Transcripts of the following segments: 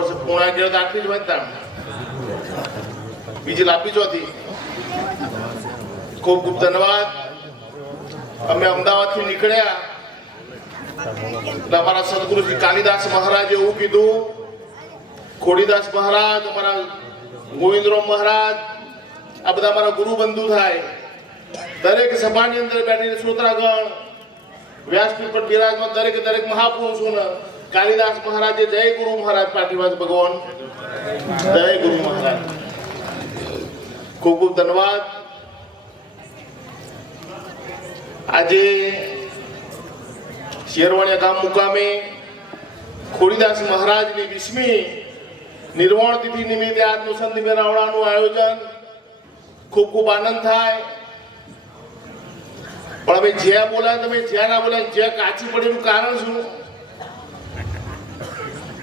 બરોબર છે પોણા ગયો આટલી જ બનતા બીજી લાંબી ચોથી ખૂબ ખૂબ ધન્યવાદ અમે અમદાવાદ થી નીકળ્યા અમારા સદગુરુ શ્રી કાલિદાસ મહારાજે એવું કીધું ખોડીદાસ મહારાજ અમારા ગોવિંદરામ મહારાજ આ બધા અમારા ગુરુ બંધુ થાય દરેક સભાની અંદર બેઠીને શ્રોતાગણ વ્યાસપીઠ પર બિરાજમાન દરેક મહાપુરુષોને કાલિદાસ મહારાજે જય ગુરુ મહારાજ પાટીવાસ ભગવાન જય ગુરુ મહારાજ ખૂબ ખૂબ ધન્યવાદ આજે શેરવાણિયા ગામ મુકામે ખોડીદાસ મહારાજની 20મી નિર્વાણ તિથિ નિમિત્તે આજનું સંત મેળાવડાનું આયોજન ખૂબ ખૂબ આનંદ થાય પણ હવે જ્યાં બોલાય તમે જ્યાં ના બોલાય જ્યાં કાચી પડેલું કારણ શું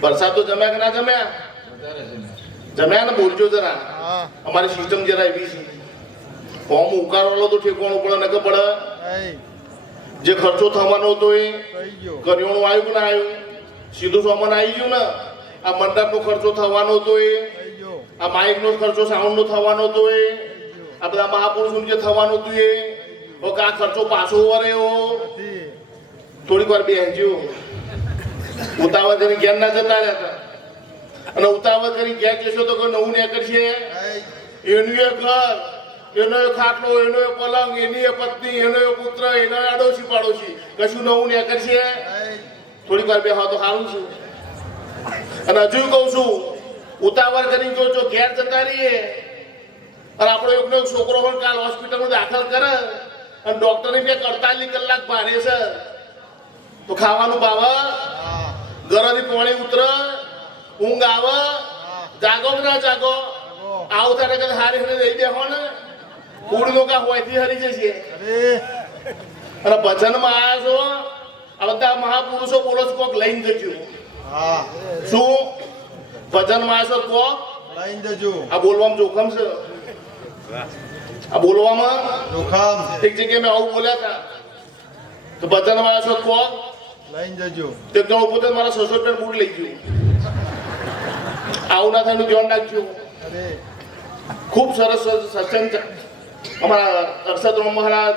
વરસાદ તો જમ્યા કે ના જમ્યા ને બોલજો જરા અમારી સિસ્ટમ જરા એવી છે ફોર્મ ઉકાળવાનો તો ઠેકવાનું પડે નકે પડે જે ખર્ચો થવાનો હતો એ કરિયાણું આવ્યું કે ના આવ્યું સીધું સામાન આવી ગયું ને આ મંડપનો ખર્ચો થવાનો હતો એ આ માઇકનો ખર્ચો સાઉન્ડનો થવાનો હતો એ આ બધા મહાપુરુષોનું જે થવાનું હતું એ આ ખર્ચો પાછો વળ્યો થોડીક વાર બેસજો ઉતાવળ કરી ઘેર ના જતા રહેતા અને ઉતાવળ કરી ઘેર જશો તો કોઈ નવું ને કરશે એનું એ ઘર એનો ખાટલો એનો પલંગ એની પત્ની એનો પુત્ર એનો આડોશી પાડોશી કશું નવું ને કરશે થોડીક વાર બેહવા તો સારું છે અને હજુ કહું છું ઉતાવળ કરી જો ઘેર જતા રહીએ અને આપણો એકનો છોકરો પણ કાલ હોસ્પિટલમાં દાખલ કરે અને ડોક્ટરની 48 કલાક ભારે છે તો ખાવાનું ભાવે ગરમી પાણી ઉતર ઊંઘ આવે જાગો કે ના જાગો આવતા કદાચ હારી હરી રહી દેખો ને કુડનો કા હોયથી હરી જશે અને ભજનમાં આવ્યા છો આ બધા મહાપુરુષો બોલો છો કોક લઈને જજો શું ભજનમાં આવ્યા છો કોક લઈને જજો આ બોલવામાં જોખમ છે આ બોલવામાં જોખમ એક જગ્યાએ મેં આવું બોલ્યા હતા તો ભજનમાં આવ્યા છો કોક લઈને જજો તે તો પોતે મારા 600 રૂપિયા બૂટ લઈ ગયું આવું ના થાય એનું ધ્યાન રાખજો ખૂબ સરસ સત્સંગ અમારા અરસદરામ મહારાજ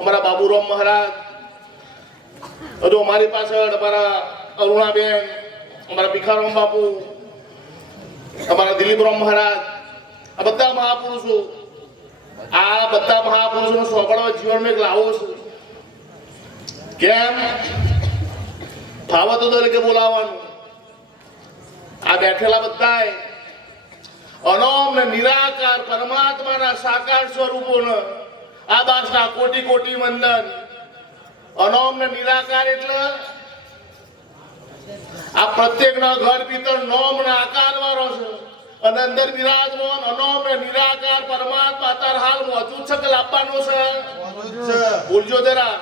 અમારા બાબુરામ મહારાજ હજુ અમારી પાછળ અમારા અરુણાબેન અમારા ભીખારામ બાપુ અમારા દિલીપરામ મહારાજ આ બધા મહાપુરુષો સ્વભાવ જીવનમાં એક લાવો છે કેમ ફાવત તો દરેકે બોલાવવાનું આ બેઠેલા બધાએ અનોમ ને નિરાકાર પરમાત્માના સાકાર સ્વરૂપોને આ દાસના કોટી કોટી વંદન અનોમ ને નિરાકાર એટલે આ પ્રત્યેકના ઘર ભીતર નોમ ને આકાર વાળો છે અને અંદર બિરાજમાન અનોમ ને નિરાકાર પરમાત્મા તાર હાલ મોજૂદ છે કે લાવવાનો છે બોલજો જરા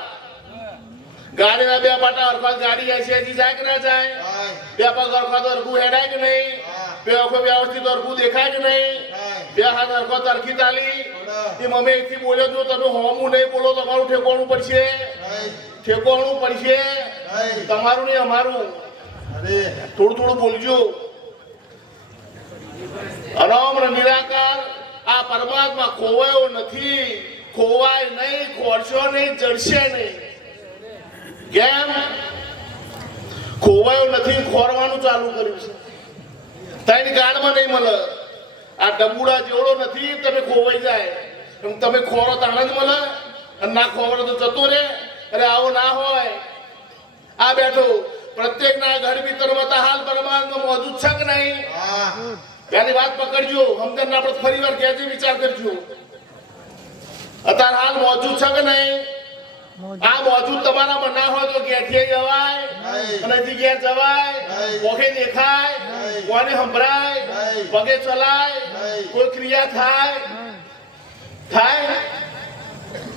ગાડીના બે પાટા અરખા ગાડી એસી જાય કે ના જાય બે પગ અરખા તો અરખું હેડાય કે નહીં બે આંખો વ્યવસ્થિત અરખું દેખાય કે નહીં બે હાથ અરખો તરખી તાલી એ મમે એકથી બોલ્યો જો તમે હોમું નહીં બોલો તમારું ઠેકોણું પડશે તમારું નહીં અમારું થોડું બોલજો અનોમ નિરાકાર આ પરમાત્મા ખોવાયો નથી ખોવાય નહીં ખોરશો નહીં જડશે નહીં કેમ ખોવાયો નથી ખોરવાનું ચાલુ કર્યું છે તારી ગાડમાં નહીં મળે આ ડબુડા જેવડો નથી તમે ખોવાઈ જાય તમે ખોરો તાણ જ મળે અને ના ખોરો તો જતો રે અરે આવો ના હોય આ બેઠો પ્રત્યેક ના ઘર ભીતરમાં તો હાલ પરમાત્મા મોજૂદ છે કે નહીં પેલી વાત પકડજો સમજણ આપણે ફરી વાર ક્યાંથી વિચાર કરજો અત્યારે હાલ મોજૂદ છે કે નહીં આ મોજૂદ તમારામાં ના હોય તો ઘેરથી જવાય અને ઘેર જવાય પોખે દેખાય કોને સંભળાય પગે ચલાય કોઈ ક્રિયા થાય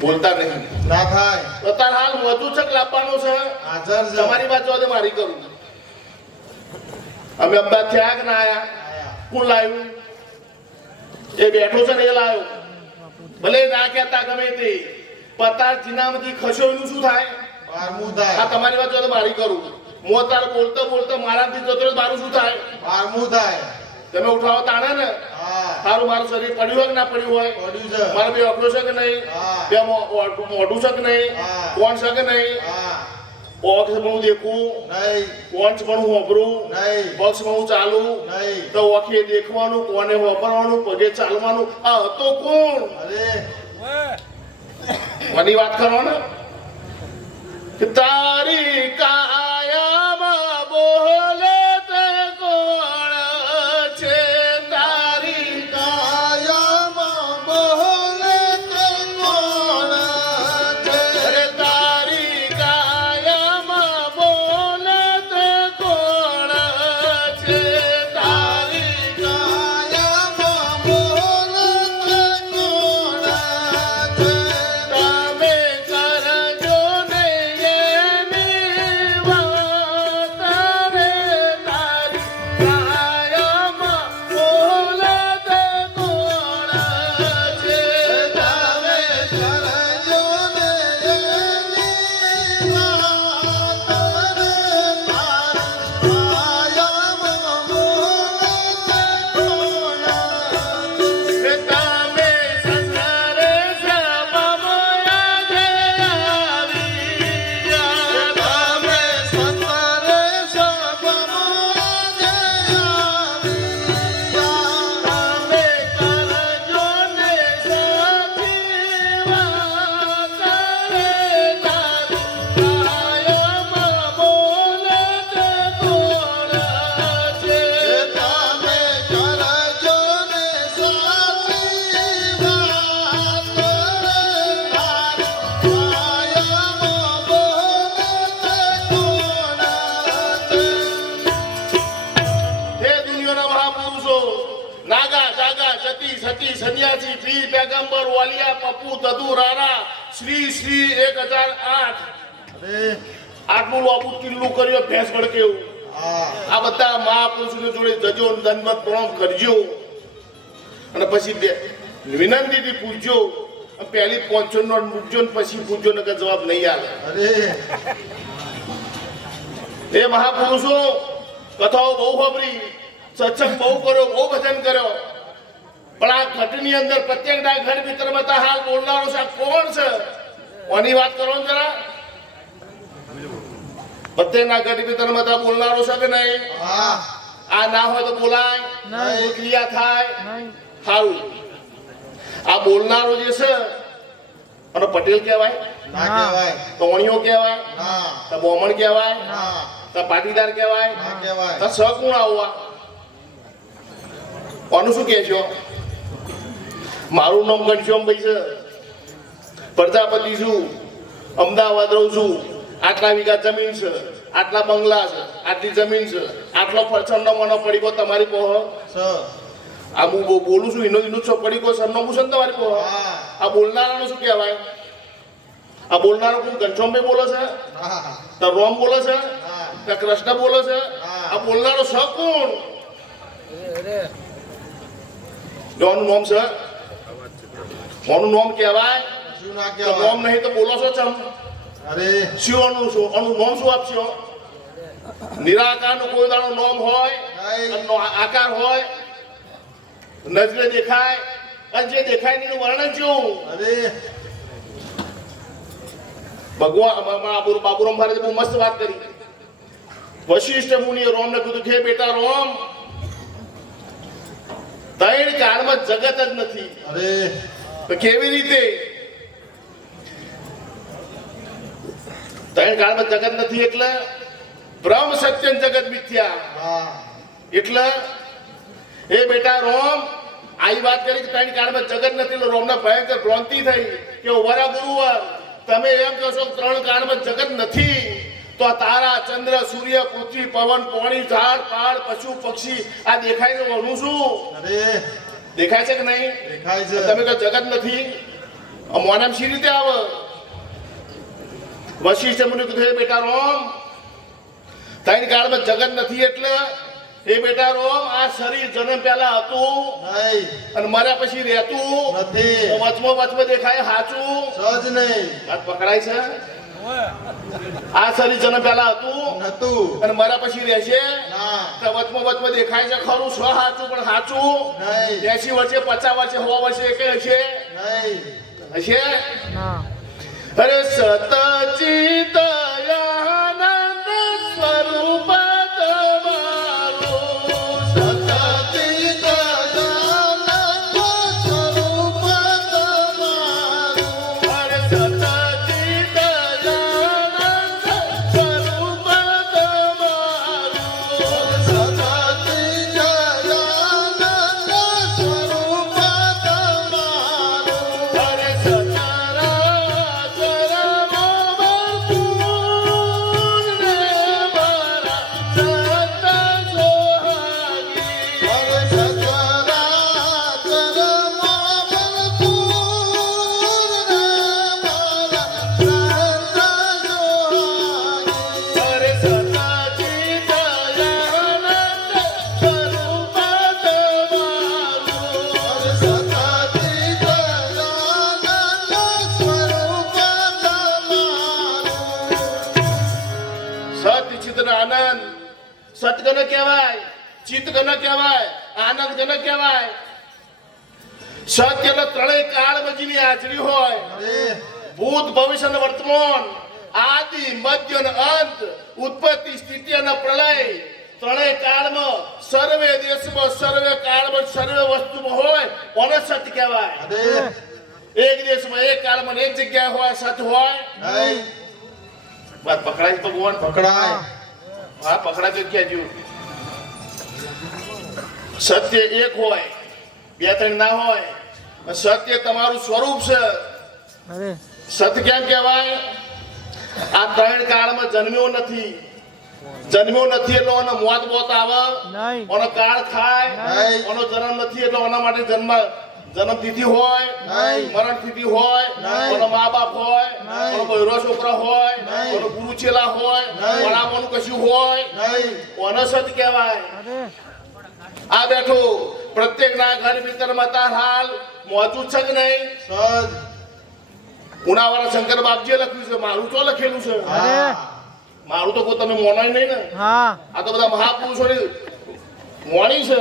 બોલતા નહીં ના થાય અત્યારે હાલ મોજૂદ છે લાવવાનું છે તમારી વાત જો મારી કરું અમે અમદાવાદ થયા કે ના આયા કોણ લાવ્યું એ બેઠો છે ને એ લાવ્યો ભલે ના કહેતા ગમે તે પતાર જીનામાંથી ખસ્યો એનું શું થાય આ તમારી વાત જો મારી કરું હું તારે બોલતા બોલતા મારાથી જતો રહ્યો, મારું શું થાય? 12મું થાય. તમે ઉઠાવો તાણે ને. હા. તારું મારું શરીર પડ્યું હોય કે ના પડ્યું હોય? પડ્યું છે. મારે બે અકડો છે કે નહીં? હા. બે મોઢું છે કે નહીં? હા. કોણ છે કે નહીં? હા. ઓખ પણ હું દેખું નહીં. કોણ પણ હું વાપરું નહીં. પક્ષ હું ચાલુ નહીં. તો ઓખે દેખવાનું, કોને વાપરવાનું, પગે ચાલવાનું. આ હતો કોણ? અરે મને વાત કરો ને કે તારી કાયામાં બોલે તે કોણ છે? તારી કાયામાં બોલે તે કોણ છે? અરે તારી કાયામાં બોલે તે કોણ છે? તારી કાયામાં બોલે તે કોણ છે? તમે કરજો ને એની વાત રે. તારી કાયામાં બોલે તે કોણ છે? તમે કરજો ને એની વાત રે. કાયામાં બોલે તે કોણ છે? તમે સંસારે સભામાં જે આવ્યા. તમે સંસારે સભામાં જે આવ્યા. તમે કરજો ને સાચી વાત રે. તારી કાયામાં બોલે તે કોણ છે? તમે કરજો ને સાચી વાત રે. કાયામાં બોલે તે કોણ છે? હે દુનિયાના મહાપુરુષો, નાગા જાગા જતી સતી સંન્યાસી પીર પેગંબર વાલિયા પપ્પુ દદુ રારા શ્રી શ્રી 1008 અરે આટલું લાંબુ કિલ્લું કર્યો ભેંસ ગળકે એવું. હા. આ બધા મહાપુરુષોની જોડે જજો ને દંડવત પ્રણામ કરજો અને પછી વિનંતીથી પૂછજો. અને પહેલી 500 નોટ મૂકજો ને પછી પૂછજો ને કે જવાબ નહીં આવે. અરે એ મહાપુરુષો કથાઓ બહુ ખબરી, સત્સંગ બહુ કર્યો, બહુ ભજન કર્યો, પણ આ ઘટની અંદર પ્રત્યેકના ઘર ભીતર બધા હાલ બોલનારો છે. આ કોણ છે? કોની વાત કરો ને જરા. પ્રત્યેકના ઘર ભીતર બધા બોલનારો છે કે નહીં? હા. આ ના હોય તો બોલાય નહીં. ક્રિયા થાય. સારું, આ બોલનારો જે છે અને પટેલ કહેવાય, ના કહેવાય. ટોણીઓ કહેવાય, ના. તો બોમણ કહેવાય, ના. તો પાટીદાર કહેવાય, ના કહેવાય. તો સગુણ આવવા. કોનું શું કહે છો? મારું નામ ઘનશ્યામભાઈ છે, પ્રજાપતિ છું, અમદાવાદ રહું છું, આટલા વીઘા જમીન છે, આટલા બંગલા છે, આટલી જમીન છે, આટલો ફરસણનો મને પડીકો તમારી પોહ. સ. આ હું બોલું છું એનો છો પડીકો સરનામું છે ને તમારી પોહ. હા. આ બોલનારાનું શું કહેવાય? આ બોલનારો કોણ? ઘનશ્યામભાઈ બોલે છે, હા. તો રોમ બોલે છે, હા. તો કૃષ્ણ બોલે છે. આ બોલનારો સ કોણ? કોનું નામ છે? કોનું નામ કહેવાય? શું ના તો નામ કહેવાય? નહીં તો બોલો છો ચમ? અરે શિવનું શું આનું નામ શું આપશો? નિરાકારનું કોઈ દાડો નામ હોય નહીં. અને આકાર હોય, નજરે દેખાય અને જે દેખાય એનું વર્ણન કેવું? અરે ભગવાન બાબુરામ મહારાજે બહુ મસ્ત વાત કરી. વશિષ્ઠ મુનિએ રોમને કીધું કે બેટા રોમ, ત્રણ કાળમાં જગત જ નથી. અરે તો કેવી રીતે? ત્રણ કાળમાં જગત નથી એટલે બ્રહ્મ સત્ય જગત મિથ્યા. હા. એટલે એ બેટા રોમ આવી વાત કરી કે ત્રણ કાળમાં જગત નથી એટલે રોમને ભયંકર ભ્રાંતિ થઈ કે વરા ગુરુવાર તમે એમ કહો છો કે ત્રણ કાળમાં જગત નથી, તો આ તારા ચંદ્ર સૂર્ય પૃથ્વી પવન પાણી ઝાડ પાડ પશુ પક્ષી આ દેખાય છે વણું શું? અરે દેખાય છે કે નહીં? દેખાય છે. તમે કહો જગત નથી, આ મોનામ શી રીતે આવે? વશિષ્ઠ મુનિ કીધું હે બેટા રોમ, ત્રણ કાળમાં જગત નથી એટલે હે બેટા રોમ આ શરીર જન્મ પહેલા હતું નહીં. અને મર્યા પછી રહેતું નથી. વચમાં દેખાય સાચું? સહજ નહીં. વાત પકડાય છે? આ શરીર જન્મ પહેલા હતું નતું અને મર્યા પછી રહેશે ના તો વચમાં દેખાય છે ખરું સ્વ સાચું પણ સાચું નહીં 80 વર્ષે 50 વર્ષે 100 વર્ષે કે હશે નહીં હશે અરે સતચિત આનંદ સ્વરૂપ તમારું સતચિત આનંદ સ્વરૂપ તમારું અરે સતચિત આનંદ સ્વરૂપ તમારું સતચિત આનંદ સ્વરૂપ તમારું અરે આનંદ સત કને કહેવાય ચિત્ત કને કહેવાય આનંદ કને કહેવાય સત્ય એટલે ત્રણેય કાળ મજીની હાજરી હોય અરે ભૂત ભવિષ્ય અને વર્તમાન આદિ મધ્ય અને અંત ઉત્પત્તિ સ્થિતિ અને પ્રલય ત્રણેય કાળમાં સર્વે દેશમાં સર્વે કાળમાં સર્વે વસ્તુમાં હોય કોને સત્ય કહેવાય અરે એક દેશમાં એક કાળમાં એક જગ્યાએ હોય સત્ય હોય નહીં વાત પકડાય તો ભગવાન પકડાય હા પકડા તો ક્યાં જ્યું સત્ય એક હોય બે ત્રણ ના હોય સત્ય તમારું સ્વરૂપ છે સત્ય કેમ કહેવાય આ ત્રણ કાળમાં જન્મ્યો નથી એટલે ઓનો મોત બોત આવે ઓનો કાળ ખાય નહીં. ઓનો જન્મ નથી એટલે ઓના માટે જન્મ તિથિ હોય નહીં. મરણ તિથિ હોય નહીં. ઓનો મા બાપ હોય નહીં. ઓનો બૈરો છોકરો હોય નહીં. ઓનો ગુરુ ચેલા હોય નહીં. ઓનામાંનું કશું હોય નહીં ઓનો સત કહેવાય આ બેઠો પ્રત્યેક ના ઘર ભીતરમાં તાર હાલ મોજૂદ છે કે નહીં સજ ઉનાવાળા શંકર બાપજીએ લખ્યું છે મારું તો લખેલું છે હા મારું તો કોઈ તમે મોનાય નહીં ને આ તો બધા મહાપુરુષોની મોણી છે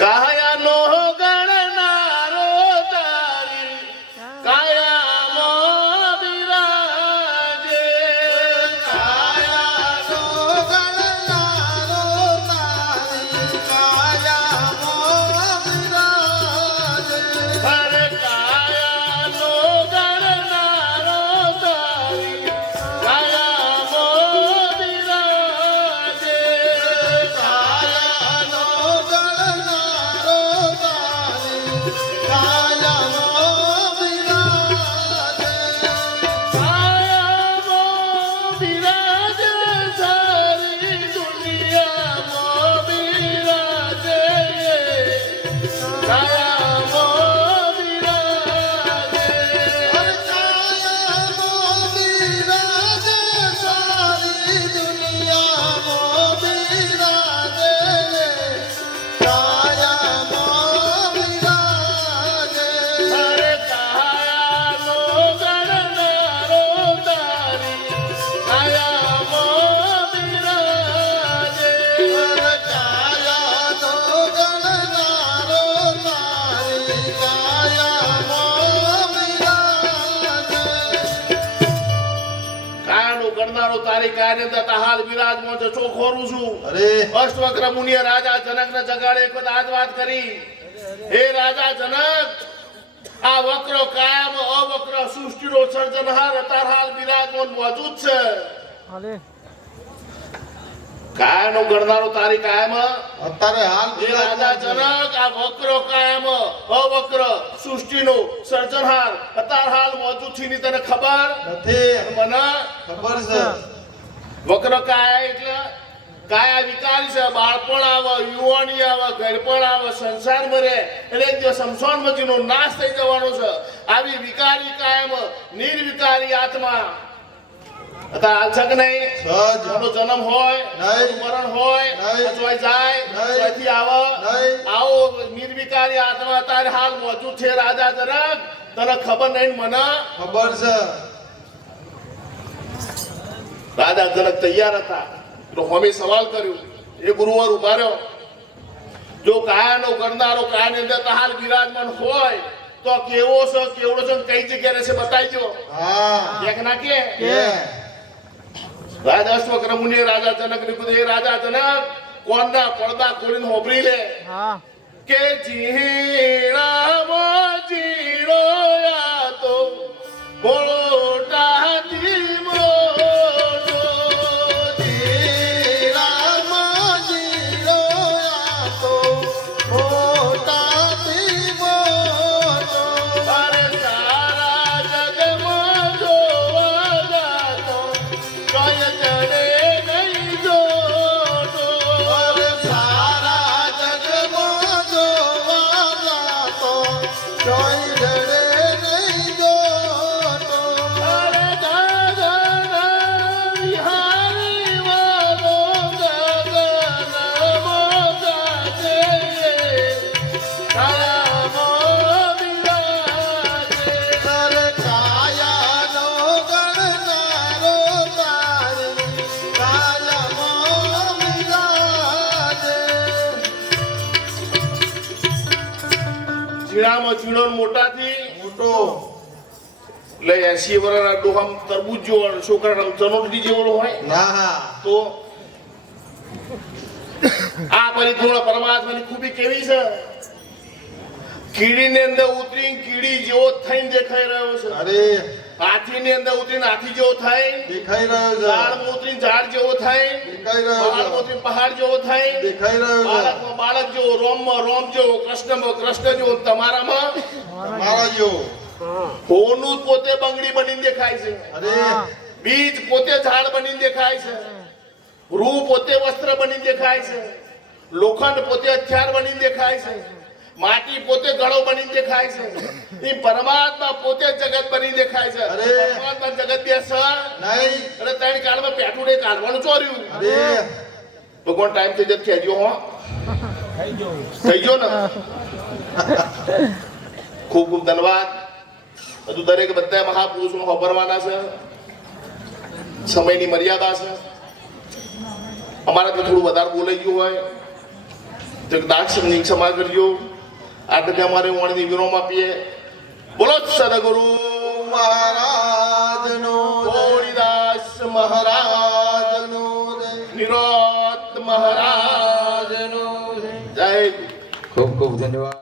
કાયાનો ગણનારો તારી કાયામાં બિરાજે કાયાનો ગણનારો તારી કાયામાં બિરાજે અરે કાયાનો ગણનારો તારી કાયામાં બિરાજે કાયાનો ગણનારો તારી કાયામાં બિરાજે કાયામાં બિરાજે સારી દુનિયામાં બિરાજે કાયામાં બિરાજે અરે કાયામાં બિરાજે સારી દુનિયામાં બિરાજે કાયામાં બિરાજે અરે કાયાનો ગણનારો તારી કાયામાં બિરાજે અરે કાયાનો ગણનારો તારી કાયામાં બિરાજે કાયાનો ગણનારો તારી કાયને દતા હાલ બિરાજમાન છે ચોખોરું છું અરે અષ્ટવક્ર મુનિએ રાજા જનકને જગાડે એક વખત આ જ વાત કરી હે રાજા જનક આ વક્ર કાયમ અવક્ર સૃષ્ટિનો સર્જનહાર અતાર હાલ બિરાજમાન મોજૂદ છે કાયાનો ગણનારો તારી કાયમ અત્યારે હાલ હે રાજા જનક આ વક્ર કાયમ અવક્ર સૃષ્ટિનો સર્જનહાર અતાર હાલ મોજૂદ છે ની તને ખબર નથી મને ખબર છે વક્ર કાયા એટલે કાયા વિકારી છે બાળપણ આવે યુવાની આવે ઘરપણ આવે સંસાર મરે એટલે એક દિવસ શમશાનમતીનો નાશ થઈ જવાનો છે આવી વિકારી કાયમ નિર્વિકારી આત્મા હતા હાલ છે કે નહીં સજ એનો જન્મ હોય નહીં. એનું મરણ હોય નહીં. અથવા જાય નહીં. ત્યાંથી આવે નહીં. આવો નિર્વિકારી આત્મા તારે હાલ મોજૂદ છે રાજા જનક તને ખબર નહીં મને ખબર છે રાજા જનક તૈયાર હતા તો હોમે સવાલ કર્યો એ ગુરુવર ઉભા રહ્યો જો કાયાનો કરનારો કાયાની અંદર હાલ બિરાજમાન હોય તો કેવો છે કેવડો છે કઈ જગ્યાએ રહેશે બતાવજો હા એક ના કે કે રાજા અશ્વક્ર મુનિએ રાજા જનક ને કીધું એ રાજા જનક કોણના પડદા ખોલીને હોભરી લે કે જીણામાં જીણો યા તો મોટાથી મોટો જીરામાં જીરો આતો મોટાથી મોટો અરે સારા જગમાં જોવા જાતો કઈ ચડે નહીં જોતો અરે સારા જગમાં જોવા જાતો કોઈ ડરે નહીં જોતો અરે દાદા વિહારી વાલો ગગન મોગાજે કાયામો બિરાજે અરે કાયાનો ગણનારો તારી કાયામાં બિરાજે ચીણામાં ચીણો મોટાથી મોટો એટલે 80 વર્ષના ડોહામ તરબૂચ જેવો છોકરાના ચનોટડી જેવો હોય ના તો આ પરિપૂર્ણ પરમાત્માની ખૂબી કેવી છે કીડીની અંદર ઉતરીને કીડી જેવો થઈને દેખાઈ રહ્યો છે અરે હાથીની અંદર ઉતરીને હાથી જેવો થાય દેખાઈ રહ્યો છે ઝાડમાં ઉતરીને ઝાડ જેવો થાય દેખાઈ રહ્યો પહાડમાં છે ઉતરીને પહાડ જેવો થાય દેખાઈ રહ્યો છે બાળકમાં બાળક જેવો રોમમાં રોમ જેવો કૃષ્ણમાં કૃષ્ણ જેવો તમારામાં મારા જેવો હોનું પોતે બંગડી બનીને દેખાય છે અરે બીજ પોતે ઝાડ બનીને દેખાય છે રૂ પોતે વસ્ત્ર બનીને દેખાય છે લોખંડ પોતે હથિયાર બનીને દેખાય છે માટી પોતે ગળો બનીને દેખાય છે એ પરમાત્મા પોતે જગત બની દેખાય છે અરે. પરમાત્મા જગત બેસ નહીં અને ત્રણ કાળમાં પેટું ને કાઢવાનું ચોર્યું અરે ભગવાન ટાઈમ થઈ જત ખેજો હો થઈ ગયો ને ખૂબ ખૂબ ધન્યવાદ બધું દરેક બધા મહાપુરુષોને વાપરવાના છે સમયની મર્યાદા છે અમારાથી થોડું વધારે બોલાઈ ગયું હોય તો એક દાક્ષિણિક ક્ષમા કરજો આ ટકે અમારે વાણીની વિરોમ આપીએ બોલો સદગુરુ મહારાજનો ગોળીદાસ મહારાજ નિરોત મહારાજ જય ખૂબ ખૂબ ધન્યવાદ.